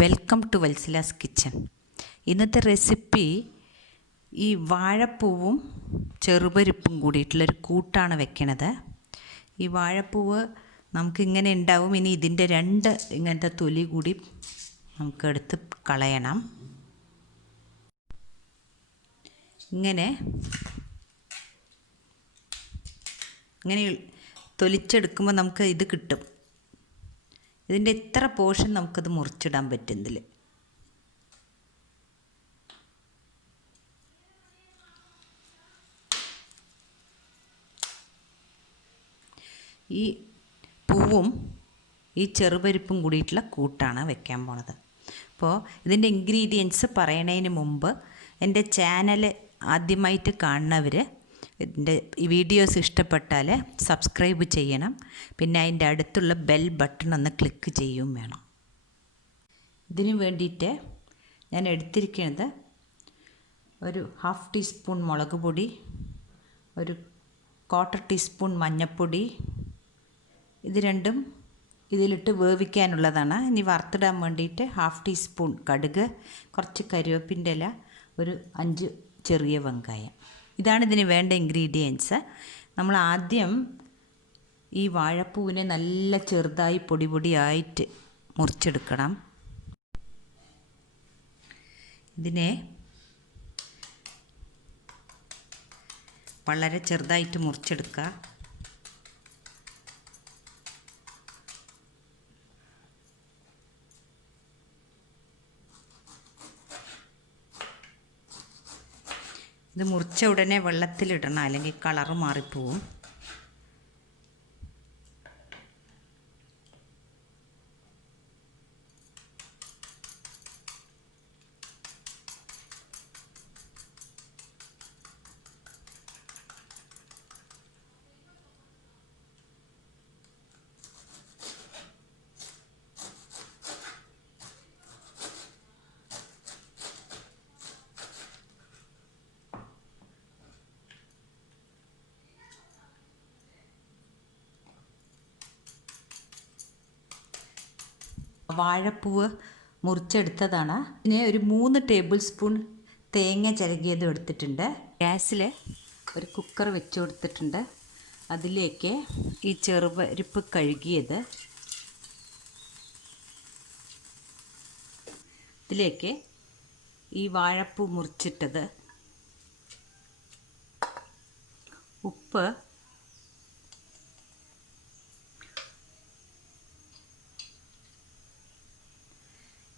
Welcome to Vatsala's kitchen. ഇന്നത്തെ recipe ഈ വാഴപ്പൂവും ചെറുപരിപ്പും കൂടിയിട്ടുള്ളൊരു കൂട്ടാണ് വെക്കണത്. ഈ വാഴപ്പൂവ് നമുക്കിങ്ങനെ ഉണ്ടാവും. ഇനി ഇതിൻ്റെ രണ്ട് ഇങ്ങനത്തെ തൊലി കൂടി നമുക്കെടുത്ത് കളയണം. ഇങ്ങനെ തൊലിച്ചെടുക്കുമ്പോൾ നമുക്ക് ഇത് കിട്ടും. ഇതിൻ്റെ ഇത്ര പോർഷൻ നമുക്കത് മുറിച്ചിടാൻ പറ്റുന്നില്ല. ഈ പൂവും ഈ ചെറുപരിപ്പും കൂടിയിട്ടുള്ള കൂട്ടാണ് വെക്കാൻ പോണത്. അപ്പോൾ ഇതിൻ്റെ ഇൻഗ്രീഡിയൻസ് പറയണതിന് മുമ്പ് എൻ്റെ ചാനൽ ആദ്യമായിട്ട് കാണുന്നവർ ഇതിൻ്റെ ഈ വീഡിയോസ് ഇഷ്ടപ്പെട്ടാൽ സബ്സ്ക്രൈബ് ചെയ്യണം. പിന്നെ അതിൻ്റെ അടുത്തുള്ള ബെൽ ബട്ടൺ ഒന്ന് ക്ലിക്ക് ചെയ്യുകയും വേണം. ഇതിന് വേണ്ടിയിട്ട് ഞാൻ എടുത്തിരിക്കുന്നത് ഒരു 1/2 ടീസ്പൂൺ മുളക് പൊടി, ഒരു 1/4 ടീസ്പൂൺ മഞ്ഞൾപ്പൊടി. ഇത് രണ്ടും ഇതിലിട്ട് വേവിക്കാനുള്ളതാണ്. ഇനി വറുത്തിടാൻ വേണ്ടിയിട്ട് 1/2 ടീസ്പൂൺ കടുക്, കുറച്ച് കരിവേപ്പിൻ്റെ ഇല, ഒരു 5 ചെറിയ വെങ്കായം. ഇതാണ് ഇതിന് വേണ്ട ഇൻഗ്രീഡിയൻസ്. നമ്മൾ ആദ്യം ഈ വാഴപ്പൂവിനെ നല്ല ചെറുതായി പൊടി പൊടിയായിട്ട് മുറിച്ചെടുക്കണം. ഇതിനെ വളരെ ചെറുതായിട്ട് മുറിച്ചെടുക്കുക. ഇത് മുറിച്ച ഉടനെ വെള്ളത്തിലിടണം, അല്ലെങ്കിൽ കളറ് മാറിപ്പോവും. വാഴപ്പൂവ് മുറിച്ചെടുത്തതാണ്. ഇതിന് ഒരു 3 ടേബിൾ സ്പൂൺ തേങ്ങ ചിരകിയത് എടുത്തിട്ടുണ്ട്. ഗ്യാസിൽ ഒരു കുക്കർ വെച്ച് കൊടുത്തിട്ടുണ്ട്. അതിലേക്ക് ഈ ചെറുപരിപ്പ് കഴുകിയത്, ഇതിലേക്ക് ഈ വാഴപ്പൂ മുറിച്ചിട്ടത്, ഉപ്പ്,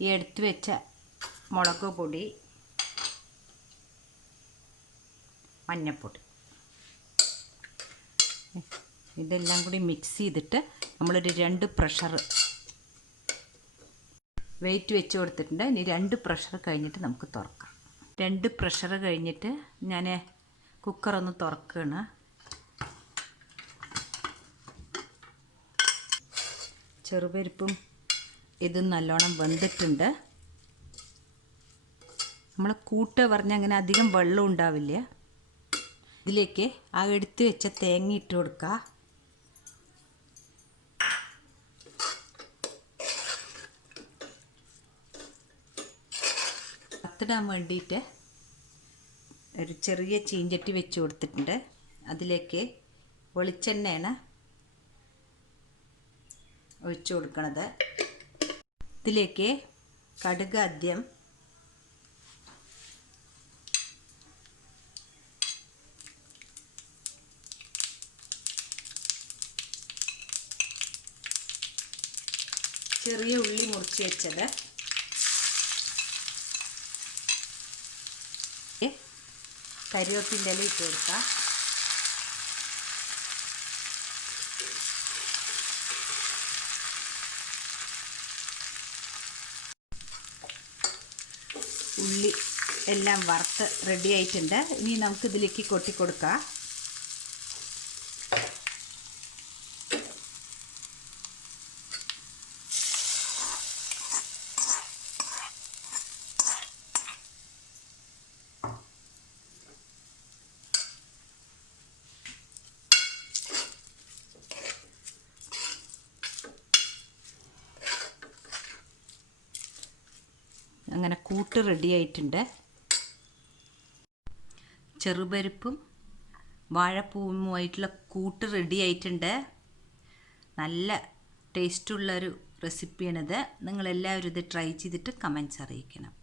ഈ എടുത്ത് വെച്ച മുളക് പൊടി, മഞ്ഞൾപ്പൊടി, ഇതെല്ലാം കൂടി മിക്സ് ചെയ്തിട്ട് നമ്മളൊരു 2 പ്രഷർ വെയിറ്റ് വെച്ച് കൊടുത്തിട്ടുണ്ട്. ഇനി 2 പ്രഷർ കഴിഞ്ഞിട്ട് നമുക്ക് തുറക്കാം. 2 പ്രഷർ കഴിഞ്ഞിട്ട് ഞാൻ കുക്കറൊന്ന് തുറക്കുകയാണ്. ചെറുപരിപ്പും ഇത് നല്ലോണം വെന്തിട്ടുണ്ട്. നമ്മൾ കൂട്ട് പറഞ്ഞാൽ അങ്ങനെ അധികം വെള്ളം ഉണ്ടാവില്ല. ഇതിലേക്ക് ആ എടുത്ത് വെച്ച തേങ്ങ ഇട്ട് കൊടുക്കുക. വറുത്തിടാൻ വേണ്ടിയിട്ട് ഒരു ചെറിയ ചീഞ്ചട്ടി വെച്ച് കൊടുത്തിട്ടുണ്ട്. അതിലേക്ക് വെളിച്ചെണ്ണയാണ് ഒഴിച്ചു കൊടുക്കണത്. ഇതിലേക്ക് കടുക് ആദ്യം, ചെറിയ ഉള്ളി മുറിച്ച് വെച്ചത്, കരിവേപ്പിൻ്റെ ഇല ഇട്ട് കൊടുക്കുക. ഉള്ളി എല്ലാം വറുത്ത് റെഡി ആയിട്ടുണ്ട്. ഇനി നമുക്ക് ഇതിലേക്ക് കൊട്ടി കൊടുക്കാം. അങ്ങനെ കൂട്ട് റെഡി ആയിട്ടുണ്ട്. ചെറുപരിപ്പും വാഴപ്പൂവുമായിട്ടുള്ള കൂട്ട് റെഡി ആയിട്ടുണ്ട്. നല്ല ടേസ്റ്റുള്ളൊരു റെസിപ്പിയാണിത്. നിങ്ങളെല്ലാവരും ഇത് ട്രൈ ചെയ്തിട്ട് കമൻറ്റ്സ് അറിയിക്കണം.